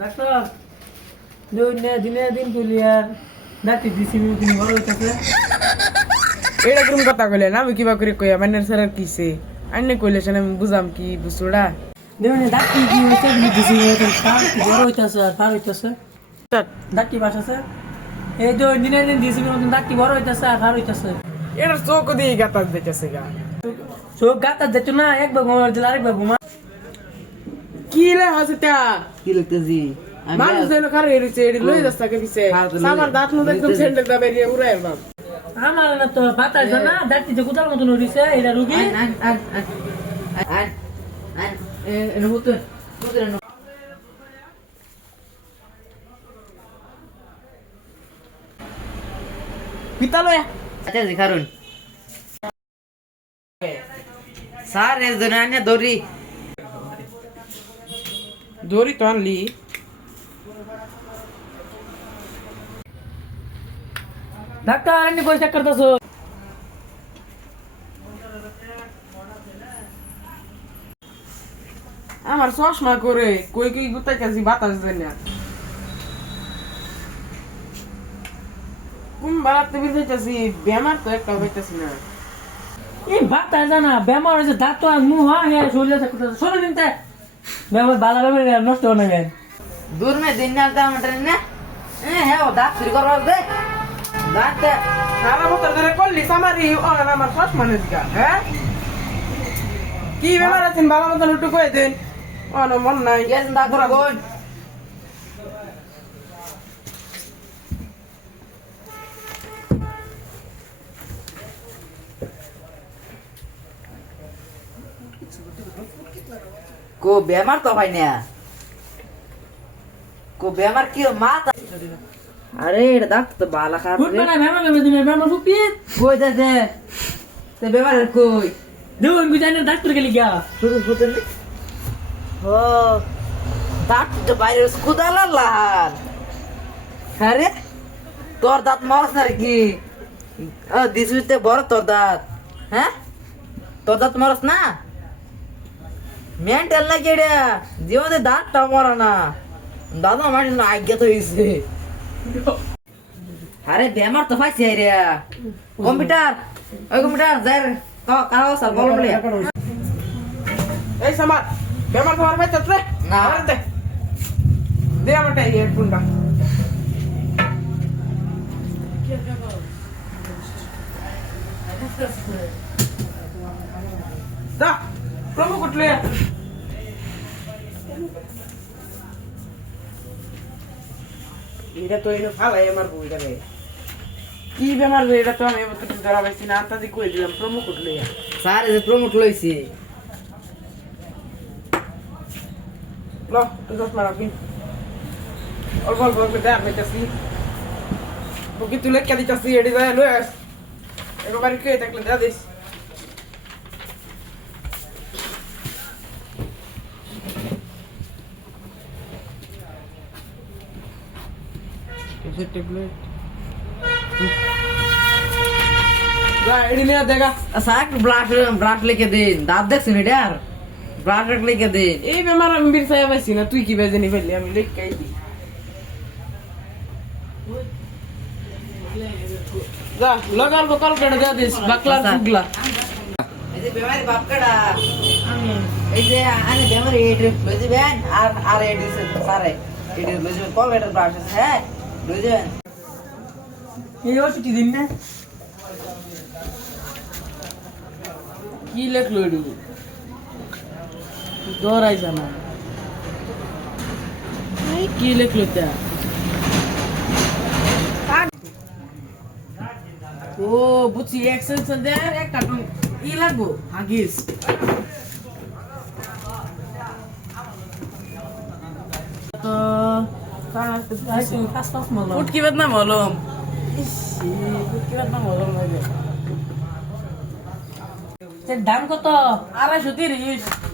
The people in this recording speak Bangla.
ডাক্তার দিনে দিন তুলিয়ার ডাক্তি দিছি তুমি বড় হইতাছে এটা কিরম কথা কইলেন আমি কিবা করে কইয়া মানের স্যার কিছে আইনে কইলে সেন আমি বুঝাম কি বুঝছোড়া দেখুন ডাক্তি কি হইছে দিছি তার বড় হইতাছে আর পার হইতাছে ডাক্তি বাসাছে এই যে দিনে দিন দিছি নতুন ডাক্তি বড় হইতাছে আর পার হইতাছে এটা চোখ দিয়ে গাতা দিতেছে গা চোখ গাতা যেত না একবার ঘুমার দিল আরেকবার ঘুমা কি লে হাসিতা কি লিখতেছি মানুষ যেন খারে এরিছে এডি লই যাস্তাকে পিছে সামার দাঁত নো দেখুন সেন্ডেল দা বেরিয়ে উড়ে এরবাম আমার না তো পাতা না ডাক্তি যে কোথার মতন হইছে এটা রুগী পিতালয়া আচ্ছা দেখারুন স্যার এর জন্য আনে দড়ি দড়ি তো আনলি ডাক্তার এনে কই চেক করতেছো আমার চশমা করে কই কই গুতাই কাছি বাতাস দেন না কোন বারাতে বিজাইতাছি বেমার তো একটা হইতাছি না এই বাতা জানা বেমার হয়েছে দাঁত তো মুখ হয় শরীরে থাকতে শরীর নিতে বেমার বালা বেমার নষ্ট হয়ে গেল দূর মে দিন না দাম না হ্যাঁ ও দাঁত চুরি করবার দে দাঁত সারা বছর ধরে করলি সামারি অন আমার চশমা নেদিকা হ্যাঁ কি বেমার আছেন বাবা মতন একটু কয়ে দেন অন মন নাই গেছেন দাঁত কোন को बेमार तो भाई ने को बेमार की माता अरे এটা দাঁত তো বালা খারাপ ফুট না বেমার বেমার দিনে বেমার সুপি কই দে তে বেমার কই দেউন গুজানে ডাক্তার গেলি গিয়া শুধু শুধু ও দাঁত তো বাইরে স্কুদালা লার আরে তোর দাঁত মারছ না কি দিসুতে বড় তোর দাঁত হ্যাঁ তোর দাঁত মারছ না মেন্টাল না কেড়ে জীবনে দাঁতটা মরা না দাদা আমার জন্য আজ্ঞা তো হয়েছে আরে বেমার তো পাইছে রে কম্পিউটার ওই কম্পিউটার যাই কারো স্যার বলো বলে এই সামার বেমার তোমার ভাই চত্রে না। দে দে আমারটা হেডফোনটা দা প্রমো কুটলে এটা তো এনে ফালাই আমার বইটা রে কি বেমার রে এটা তো আমি ধরা পাইছি না আন্তাজি কই দিলাম প্রমো কুটলে স্যার এই প্রমোট লইছি লো তুই চশমা রাখবি অল্প অল্প করে দেখ পাইতাছি ওকে তুই লেখা দিতাছি এডি যায় লই আস একবার কে থাকলে দে দিস টেবলেট যা এডি নিয়ে দেখা স্যার ব্রাশ ব্রাশ লিখে দিন দাঁত দেখছেন এটা আর ব্রাশ লিখে দিন এই বেমার আমি বির চাই পাইছি না তুই কি বেজে ফেললি আমি লেখাই দি যা লগাল বকল কেটে দে দিস বাকলা ফুগলা এই যে বেমারি বাপ কাটা এই যে আনে বেমারি এড্রেস লইছে বেন আর এড্রেস স্যারে এড্রেস লইছে কল লেটার ব্রাশ হ্যাঁ লইছে এই ওষুধ দিন না কি লেখলো এডি দৌড়াই জানা কি লেখলো তা ও বুঝছি এক্সেনশন দে এক কার্টুন ই লাগবো হাগিস তো ফাস্ট ফাস্ট মাল উঠ কি বেদনা মলম কি বেদনা মলম লাগে দাম কত 230